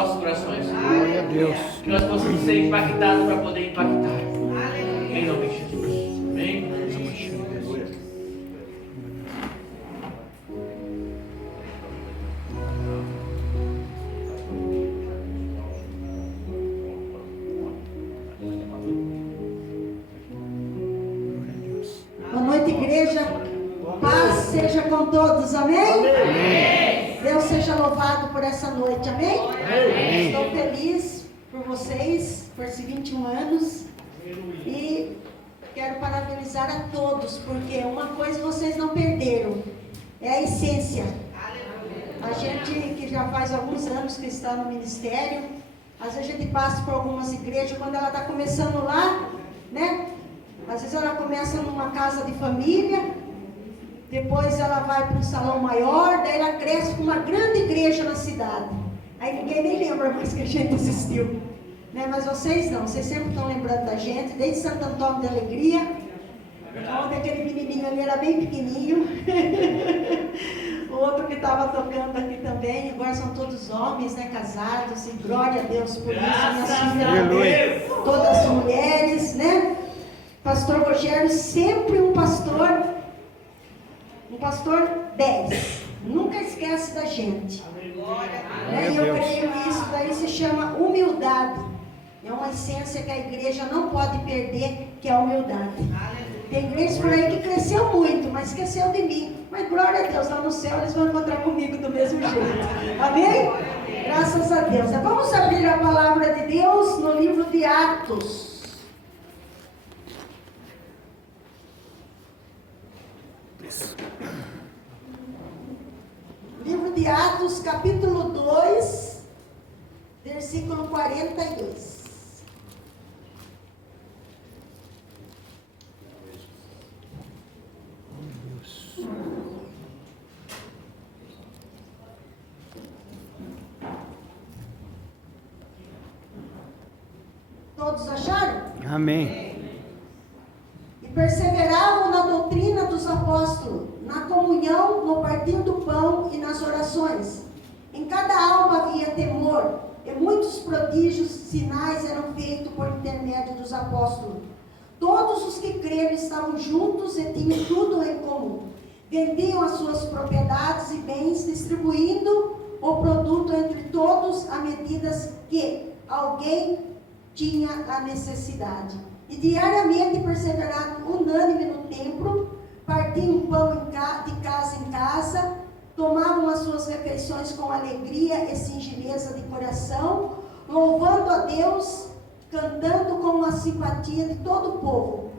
nossos corações. Glória a Deus. Que nós possamos ser impactados para poder impactar. Em nome de Jesus. Amém? Boa noite, igreja. Paz seja com todos, amém? Amém. Deus seja louvado por essa noite, amém? Amém. Estou feliz por vocês, por esses 21 anos. E quero parabenizar a todos, porque uma coisa vocês não perderam, é a essência. A gente que já faz alguns anos que está no ministério, às vezes a gente passa por algumas igrejas, quando ela está começando lá, né? Às vezes ela começa numa casa de família, depois ela vai para um salão maior, daí ela cresce com uma grande igreja na cidade. Aí ninguém nem lembra mais que a gente assistiu. Né? Mas vocês não, vocês sempre estão lembrando da gente, desde Santo Antônio de Alegria. Ontem aquele menininho ali era bem pequenininho. O outro que estava tocando aqui também, agora são todos homens, né, casados, e glória a Deus por isso, minhas filhas, todas as mulheres, né? Pastor Rogério, sempre um pastor 10, nunca esquece da gente. E eu creio que isso daí se chama humildade. É uma essência que a igreja não pode perder, que é a humildade. Tem igrejas por aí que cresceu muito, mas esqueceu de mim. Mas glória a Deus, lá no céu eles vão encontrar comigo do mesmo jeito. Amém? Graças a Deus. Vamos abrir a palavra de Deus no livro de Atos. Livro de Atos, capítulo 2, versículo 42. Todos acharam? Amém. E perseveravam na doutrina dos apóstolos, na comunhão, no partir do pão e nas orações. Em cada alma havia temor, e muitos prodígios, sinais eram feitos por intermédio dos apóstolos. Todos os que creram estavam juntos e tinham tudo em comum. Vendiam as suas propriedades e bens, distribuindo o produto entre todos à medida que alguém tinha a necessidade. E diariamente perseveravam unânime no templo, partiam pão de casa em casa, tomavam as suas refeições com alegria e singeleza de coração, louvando a Deus, cantando com a simpatia de todo o povo.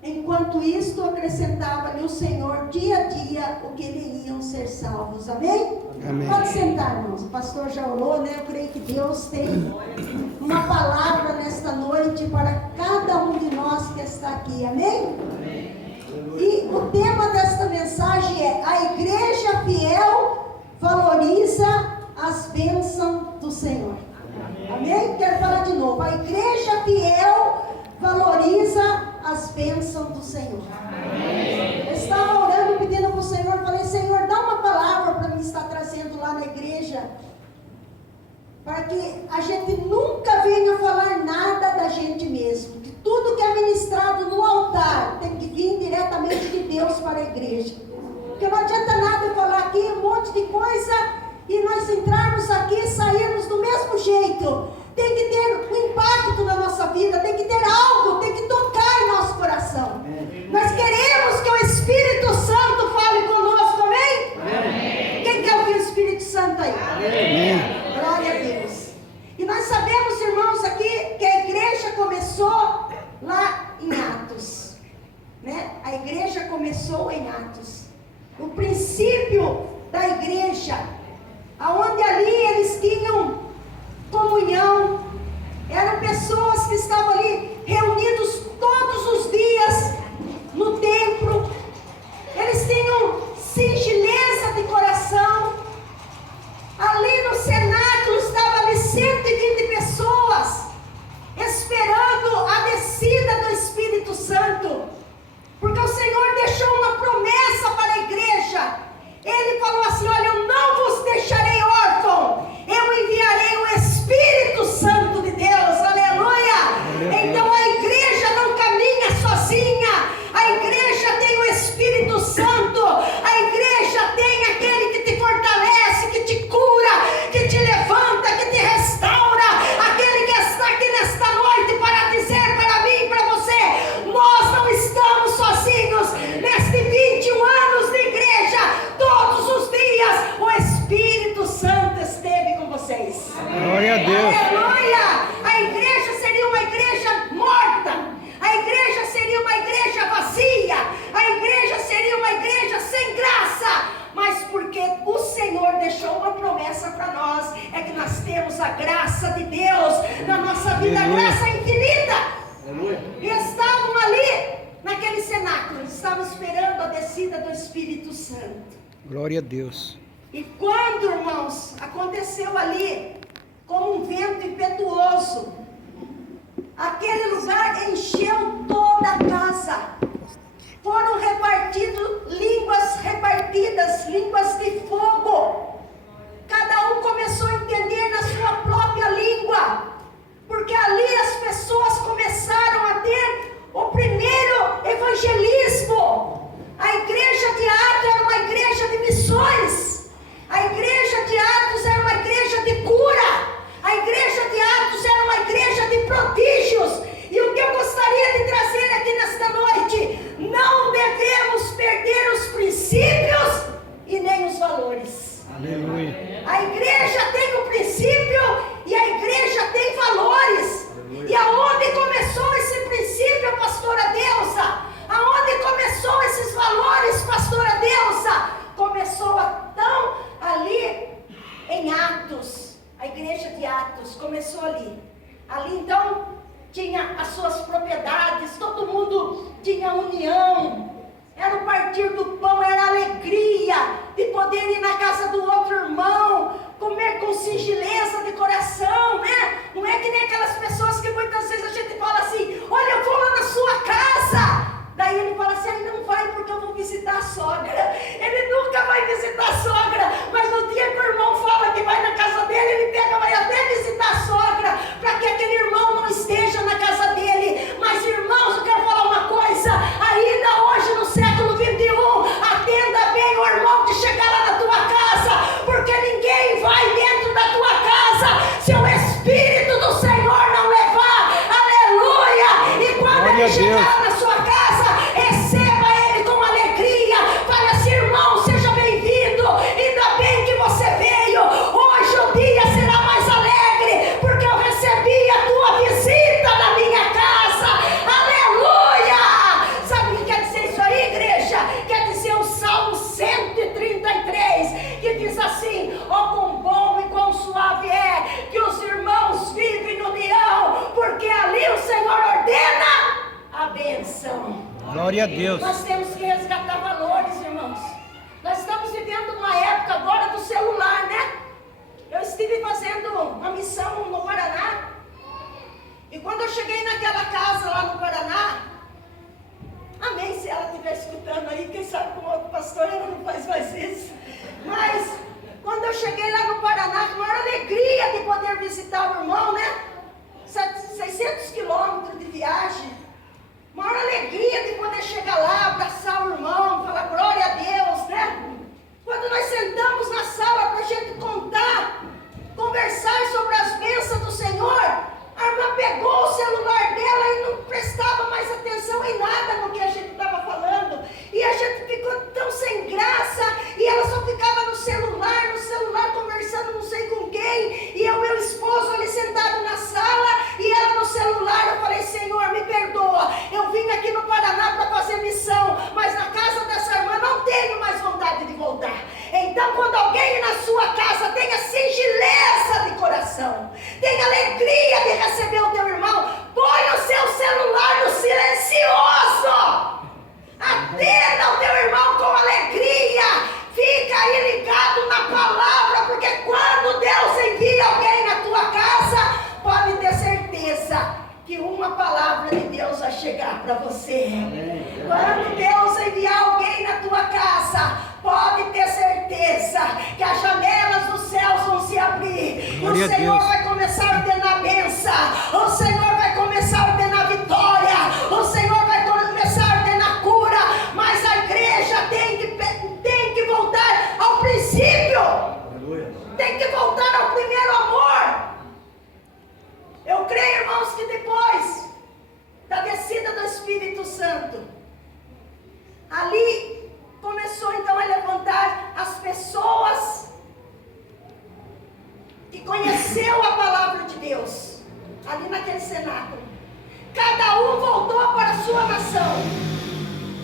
Enquanto isto, acrescentava-lhe o Senhor dia a dia o que iriam ser salvos. Amém? Amém. Pode sentar, irmãos. O pastor já orou, né? Eu creio que Deus tem uma palavra nesta noite para cada um de nós que está aqui. Amém? E o tema desta mensagem é: a igreja fiel valoriza as bênçãos do Senhor. Amém? Quero falar de novo. A igreja fiel valoriza as bênçãos do Senhor. Eu estava orando, pedindo para o Senhor, falei: Senhor, dá uma palavra para mim estar trazendo lá na igreja, para que a gente nunca venha falar nada da gente mesmo, que tudo que é ministrado no altar tem que vir diretamente de Deus para a igreja. Porque não adianta nada eu falar aqui um monte de coisa e nós entrarmos aqui e sairmos do mesmo jeito. Tem que ter um impacto na nossa vida, tem que ter algo, tem que tocar em nosso coração. Nós queremos que o Espírito Santo fale conosco, amém? Quem quer ouvir o Espírito Santo aí? Amém. Glória a Deus. E nós sabemos, irmãos, aqui que a igreja começou lá em Atos, né? A igreja começou em Atos. O princípio da igreja, aonde ali eles tinham comunhão, eram pessoas que estavam ali reunidos todos os dias no templo. Eles tinham singeleza de coração. Ali no cenáculo estavam ali 120 pessoas esperando a descida do Espírito Santo, porque o Senhor deixou uma promessa para a igreja. Ele falou assim: olha, eu não vos deixarei órfão, vocês. Glória a Deus. Aleluia! A igreja seria uma igreja morta. A igreja seria uma igreja vazia. A igreja seria uma igreja sem graça. Mas porque o Senhor deixou uma promessa para nós, é que nós temos a graça de Deus na nossa vida, a graça infinita. Aleluia. E estavam ali, naquele cenáculo, estavam esperando a descida do Espírito Santo. Glória a Deus. E quando, irmãos, aconteceu ali, como um vento impetuoso, aquele lugar encheu toda a casa. Foram repartidas línguas de fogo. Cada um começou a entender na sua própria língua, porque ali as pessoas começaram a ter o primeiro evangelismo. A igreja de Atos era uma igreja de missões. A igreja de Atos era uma igreja de cura. A igreja de Atos era uma igreja de prodígios. E o que eu gostaria de trazer aqui nesta noite: não devemos perder os princípios e nem os valores. Aleluia. A igreja tem o princípio e a igreja tem valores. E aonde começou esse princípio, pastora Deusa? Aonde começou esses valores, pastora Deusa? Começou ali em Atos. A igreja de Atos começou ali. Ali então tinha as suas propriedades, todo mundo tinha união. Era o partir do pão, era a alegria de poder ir na casa do outro irmão, comer com singeleza de coração, né? Não é que nem aquelas pessoas que muitas vezes a gente fala assim: olha, eu vou lá na sua casa. Daí ele fala assim: ele não vai porque eu vou visitar a sogra. Ele nunca vai visitar a sogra, mas no dia que o irmão fala que vai na casa dele, ele vai até visitar a sogra, para que aquele irmão não esteja na casa dele. Mas irmãos, eu quero falar uma coisa: ainda hoje no século 21, atenda bem o irmão que chegar lá na tua casa, porque ninguém vai dentro da tua casa se o Espírito do Senhor não levar. Aleluia! E quando Glória ele a Deus. chegar na sua casa, receba ele com alegria. Fale assim: irmão, seja bem-vindo. Ainda bem que você veio. Hoje o dia será mais alegre, porque eu recebi a tua visita na minha casa. Aleluia! Sabe o que quer dizer isso aí, igreja? Quer dizer o Salmo 133, que diz assim: ó, quão bom e quão suave é que os irmãos vivem no união, porque ali o Senhor ordena a bênção. Glória a Deus. Nós temos que resgatar valores, irmãos. Nós estamos vivendo uma época agora do celular, né? Eu estive fazendo uma missão no Paraná, e quando eu cheguei naquela casa lá no Paraná, amém, se ela estiver escutando aí, quem sabe como outro pastor ela não faz mais isso. Mas quando eu cheguei lá no Paraná, com a maior alegria de poder visitar o irmão, né? 600 quilômetros de viagem. Maior alegria de poder chegar lá, abraçar o irmão, falar glória a Deus, né? Quando nós sentamos na sala para a gente conversar sobre as bênçãos do Senhor, a irmã pegou o celular dela e não prestava mais atenção em nada no que a gente estava falando. E a gente ficou tão sem graça, e ela só ficava no celular, conversando não sei com quem. E o meu esposo ali sentado na sala, e ela no celular. Eu falei: Senhor, me perdoa, eu vim aqui no Paraná para fazer missão, mas na casa dessa irmã não tenho mais vontade de voltar. Então, quando alguém ir na sua casa, tenha singeleza de coração, tenha alegria de receber o teu irmão. Põe o seu celular no silencioso, atenda o teu irmão com alegria, fica aí ligado na palavra, porque quando Deus envia alguém na tua casa, pode ter certeza que uma palavra de Deus vai chegar para você. Quando Deus enviar alguém na tua casa, pode ter certeza que as janelas dos céus vão se abrir. Glória O Senhor a Deus. vai começar a ordenar bênção. O Senhor vai começar a ordenar vitória. O Senhor vai começar a ordenar cura. Mas a igreja tem que voltar ao princípio. Aleluia. Tem que voltar ao primeiro amor. Eu creio, irmãos, que depois da descida do Espírito Santo, ali começou então a levantar as pessoas que conheciam aconteceu a palavra de Deus? Ali naquele cenáculo. Cada um voltou para a sua nação.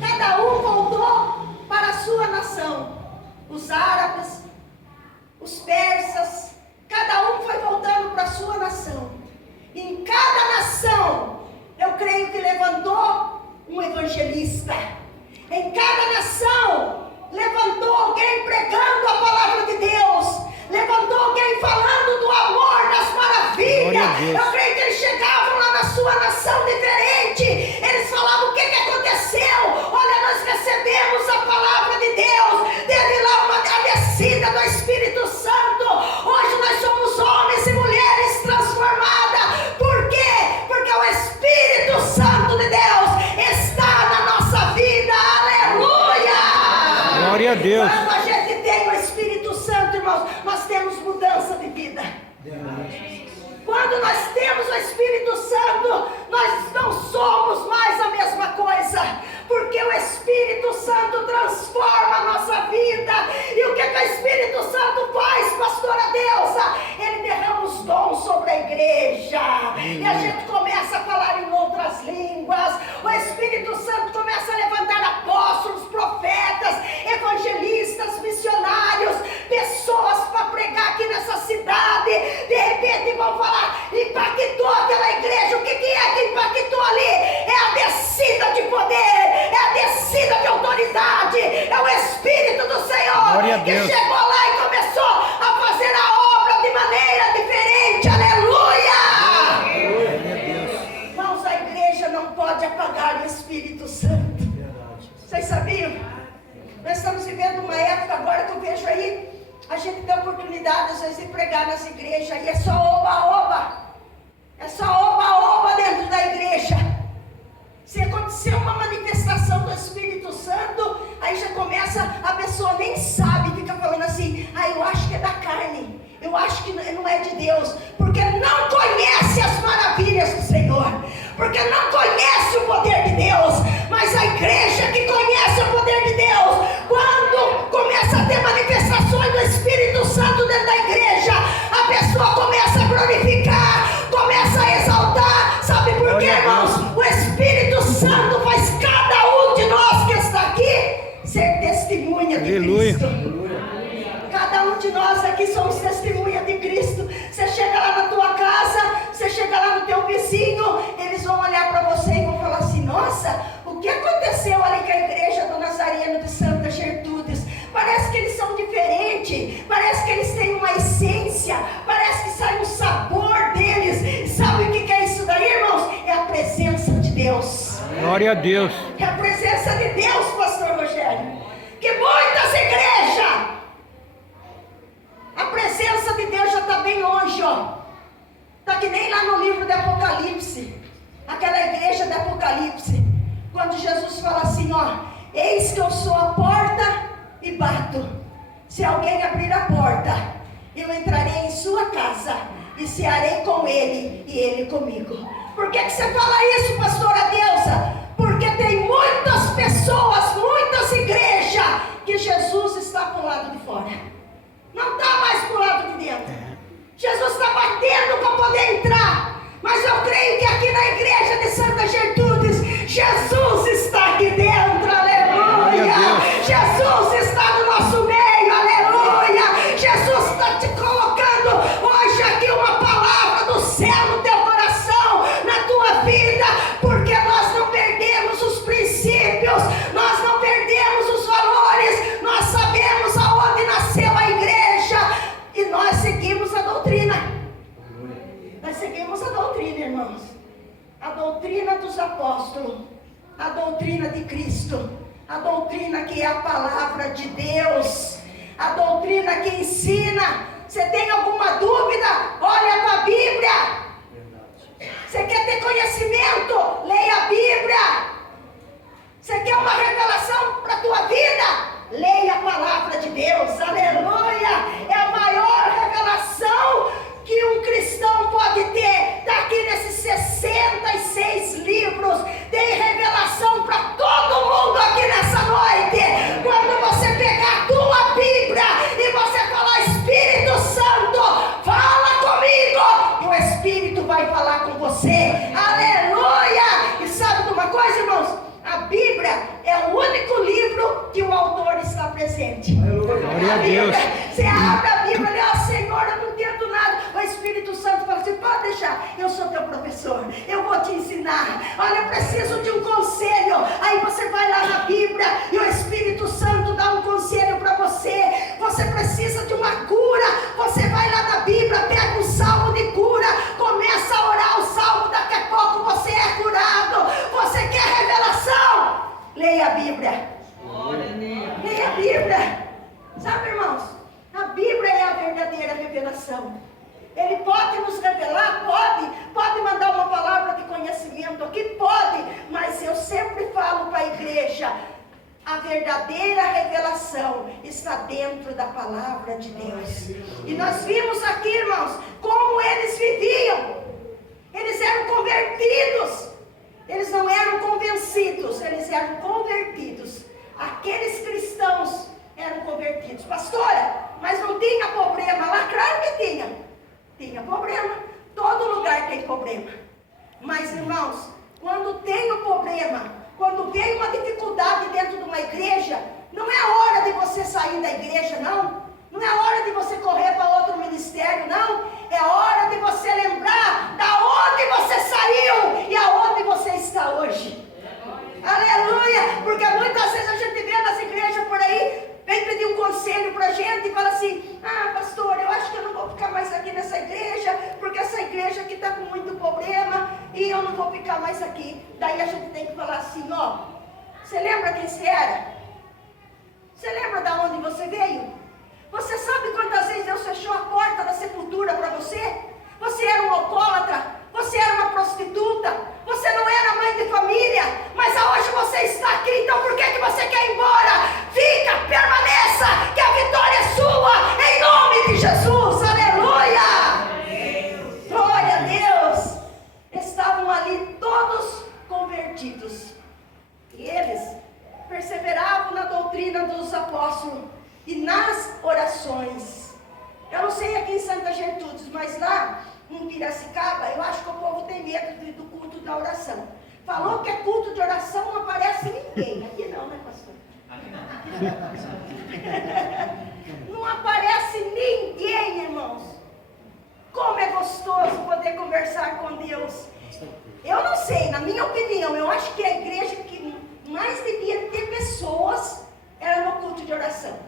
Cada um voltou para a sua nação. Os árabes, os persas, cada um foi voltando para a sua nação. Em cada nação, eu creio que levantou um evangelista. Em cada nação, levantou alguém pregando a palavra de Deus. Levantou alguém falando do amor, das maravilhas. Eu creio que eles chegavam lá na sua nação diferente. Eles falavam: o que aconteceu? Olha, nós recebemos a palavra de Deus. Teve lá a descida do Espírito Santo. Hoje nós somos homens e mulheres transformadas. Por quê? Porque o Espírito Santo de Deus está na nossa vida. Aleluia! Glória a Deus. Quando a gente tem o Espírito Santo, irmãos, nós temos mudança de vida. Quando nós temos o Espírito Santo, nós não somos mais a mesma coisa, porque o Espírito Santo transforma a nossa vida. E o que o Espírito Santo faz, pastora Deusa? Ele derrama os dons sobre a igreja, e a gente começa a falar em outras línguas. O Espírito Santo começa a levantar apóstolos, profetas, evangelistas, missionários, pessoas para pregar aqui nessa cidade. De repente vão falar: impactou aquela igreja. O que é que impactou ali? É a descida de poder, é a descida de autoridade, é o Espírito do Senhor que chegou lá e começou a fazer a obra de maneira diferente. Aleluia! Irmãos, a igreja não pode apagar o Espírito Santo. Vocês sabiam? Nós estamos vivendo uma época agora que eu vejo aí, a gente tem oportunidade às vezes de pregar nas igrejas, e é só oba-oba. É só oba-oba dentro da igreja. Se acontecer uma manifestação do Espírito Santo, aí já começa, a pessoa nem sabe, fica falando assim: eu acho que é da carne, eu acho que não é de Deus, porque não conhece as maravilhas do Senhor, porque não conhece o poder de Deus. Mas a igreja que conhece o poder de Deus, quando começa a ter manifestações do Espírito Santo dentro da igreja, a pessoa começa a glorificar, começa a exaltar. Sabe por quê, irmãos? O Espírito Santo faz cada um de nós que está aqui ser testemunha de Cristo. Cada um de nós aqui somos testemunha de Cristo. Você chega lá na tua casa, você chega lá no teu vizinho, eles vão olhar para você e vão falar assim: nossa, o que aconteceu ali com a igreja do Nazareno de Santa Gertrudes? Parece que eles são diferentes, parece que eles têm uma essência, parece que sai um sabor deles. E sabe o que é isso daí, irmãos? É a presença de Deus. Glória a Deus. É a presença de Deus, pastor Rogério. Que muitas igrejas, a presença de Deus já está bem longe, ó. Está que nem lá no livro de Apocalipse, aquela igreja de Apocalipse, quando Jesus fala assim, ó: eis que eu sou a porta e bato. Se alguém abrir a porta, eu entrarei em sua casa e cearei com ele e ele comigo. Por que você fala isso, pastora Deusa? Porque tem muitas pessoas, muitas igrejas, que Jesus está para o lado de fora, não está mais para o lado de dentro. Jesus está batendo para poder entrar. Mas eu creio que aqui na igreja de Santa Gertrudes, Jesus está aqui dentro. Aleluia! Jesus está no nosso meio. Aleluia! Jesus está te colocando hoje aqui uma palavra do céu no teu coração, na tua vida, porque nós não perdemos os princípios, nós não perdemos os valores, nós sabemos aonde nasceu a igreja e nós seguimos a doutrina. Nós seguimos a doutrina, irmãos. A doutrina dos apóstolos, a doutrina de Cristo, a doutrina que é a palavra de Deus, a doutrina que ensina. Você tem alguma dúvida? Olha para a Bíblia. Você quer ter conhecimento? Leia a Bíblia. Você quer uma revelação para a tua vida? Leia a palavra de Deus. Aleluia! É a maior revelação que um cristão pode ter. Está aqui nesses 66 livros. Tem revelação para todo mundo aqui nessa noite. Quando você pegar a tua Bíblia e você falar: Espírito Santo, fala comigo. você. Aleluia! E sabe de uma coisa, irmãos? A Bíblia é o único livro que o autor está presente. Glória a Deus. Você abre a Bíblia e ó Senhor, eu não entendo nada. O Espírito Santo fala assim, pode deixar, eu sou teu professor, eu vou te ensinar. Olha, eu preciso de um conselho. Aí você vai lá na Bíblia e o Espírito Santo dá um conselho para você. Você precisa de uma cura, você vai lá na Bíblia, pega um salmo de cura, começa a orar o salmo, daqui a pouco você é curado. Você quer revelação? Leia a Bíblia. Leia a Bíblia. Sabe, irmãos, a Bíblia é a verdadeira revelação. Ele pode nos revelar, pode mandar uma palavra de conhecimento aqui, pode, mas eu sempre falo para a igreja, a verdadeira revelação está dentro da palavra de Deus. E nós vimos aqui, irmãos, como eles viviam. Eles eram convertidos. Eles não eram convencidos, eles eram convertidos. Aqueles cristãos eram convertidos. Pastora, mas não tinha problema lá? Claro que tinha. Tinha problema. Todo lugar tem problema. Mas, irmãos, quando tem o problema, quando vem uma dificuldade dentro de uma igreja, não é hora de você sair da igreja, não. Não é hora de você correr para outro ministério, não. É hora de você lembrar da onde você saiu e aonde você está hoje. Aleluia! Porque muitas vezes a gente vê nas igrejas por aí, vem pedir um conselho para a gente e fala assim, ah, pastor, eu acho que eu não vou ficar mais aqui nessa igreja, porque essa igreja aqui está com muito problema e eu não vou ficar mais aqui. Daí a gente tem que falar assim, ó, você lembra quem você era? Você lembra de onde você veio? Você sabe quantas vezes Deus fechou a porta da sepultura para você? Você era um alcoólatra, você era uma prostituta, você não era mãe de família, mas hoje você está aqui, então por que você quer ir embora? Fica, permaneça, que a vitória é sua, em nome de Jesus, aleluia! Glória a Deus! Estavam ali todos convertidos, e eles perseveravam na doutrina dos apóstolos e nas orações. Eu não sei aqui em Santa Gertrudes, mas lá em Piracicaba, eu acho que o povo tem medo do culto da oração. Falou que é culto de oração, não aparece ninguém. Aqui não, né, pastor? Não aparece ninguém, irmãos. Como é gostoso poder conversar com Deus. Eu não sei, na minha opinião, eu acho que a igreja que mais devia ter pessoas era no culto de oração.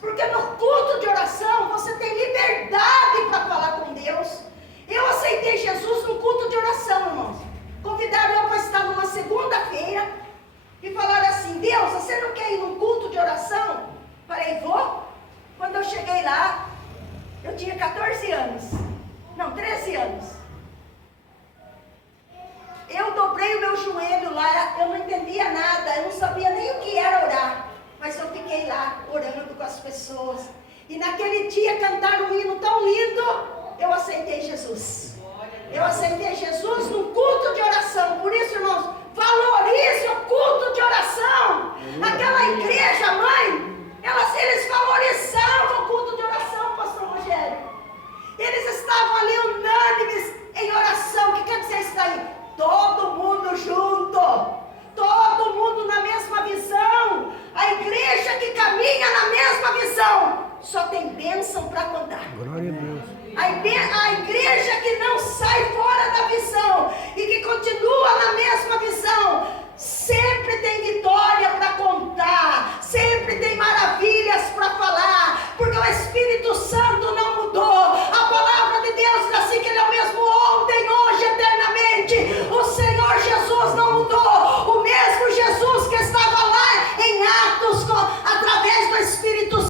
Porque no culto de oração você tem liberdade para falar com Deus. Eu aceitei Jesus no culto de oração, irmãos. Convidaram eu para estar numa segunda-feira e falaram assim, Deus, você não quer ir num culto de oração? Falei, vou. Quando eu cheguei lá, eu tinha 14 anos. Não, 13 anos. Eu dobrei o meu joelho lá, eu não entendia nada, eu não sabia nem o que era orar. Mas eu fiquei lá, orando com as pessoas. E naquele dia cantaram um hino tão lindo, eu aceitei Jesus. Eu aceitei Jesus num culto de oração. Por isso, irmãos, valorize o culto de oração. Aquela igreja, mãe, eles valorizavam o culto de oração, pastor Rogério. Eles estavam ali unânimes em oração. O que quer dizer isso aí? Todo mundo junto. Todo mundo na mesma visão. A igreja que caminha na mesma visão só tem bênção para contar. Glória a Deus. A igreja que não sai fora da visão e que continua na mesma visão sempre tem vitória.